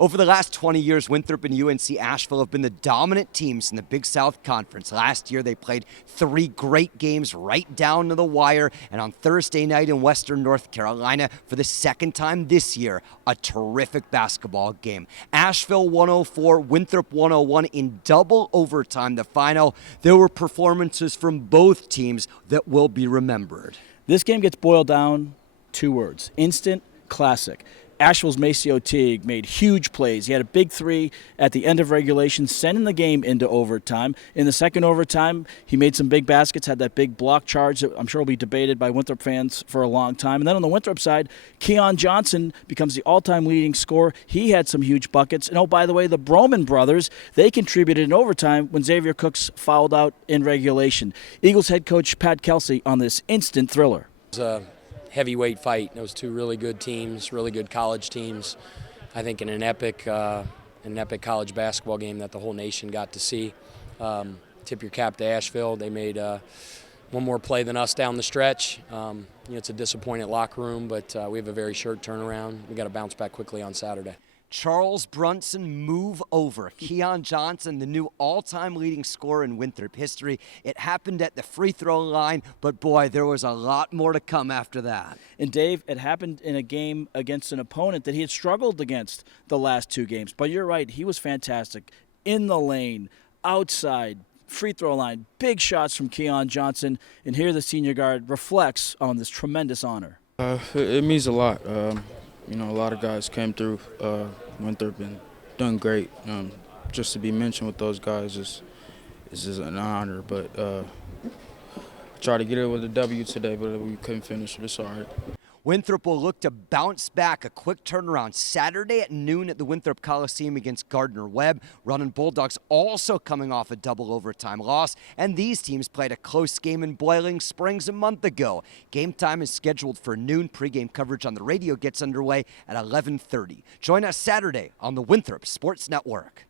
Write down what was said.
Over the last 20 years, Winthrop and UNC Asheville have been the dominant teams in the Big South Conference. Last year, they played 3 great games right down to the wire, and on Thursday night in Western North Carolina, for the second time this year, a terrific basketball game. Asheville 104, Winthrop 101 in double overtime. The final, there were performances from both teams that will be remembered. This game gets boiled down 2 words: instant classic. Asheville's Maceo Teague made huge plays. He had a big 3 at the end of regulation, sending the game into overtime. In the second overtime, he made some big baskets, had that big block charge that I'm sure will be debated by Winthrop fans for a long time. And then on the Winthrop side, Keon Johnson becomes the all-time leading scorer. He had some huge buckets. And oh, by the way, the Broman brothers, they contributed in overtime when Xavier Cooks fouled out in regulation. Eagles head coach Pat Kelsey on this instant thriller. It was a heavyweight fight. Those 2 really good teams, really good college teams. I think in an epic college basketball game that the whole nation got to see. Tip your cap to Asheville. They made one more play than us down the stretch. It's a disappointed locker room, but we have a very short turnaround. We got to bounce back quickly on Saturday. Charles Brunson move over. Keon Johnson, the new all-time leading scorer in Winthrop history. It happened at the free throw line, but boy, there was a lot more to come after that. And Dave, it happened in a game against an opponent that he had struggled against the last 2 games. But you're right, he was fantastic. In the lane, outside, free throw line, big shots from Keon Johnson. And here the senior guard reflects on this tremendous honor. It means a lot. A lot of guys came through Winthrop and done great. Just to be mentioned with those guys is an honor. But tried to get it with a W today, but we couldn't finish it. It's all right. Winthrop will look to bounce back. A quick turnaround Saturday at noon at the Winthrop Coliseum against Gardner-Webb. Running Bulldogs also coming off a double overtime loss, and these teams played a close game in Boiling Springs a month ago. Game time is scheduled for noon. Pregame coverage on the radio gets underway at 11:30. Join us Saturday on the Winthrop Sports Network.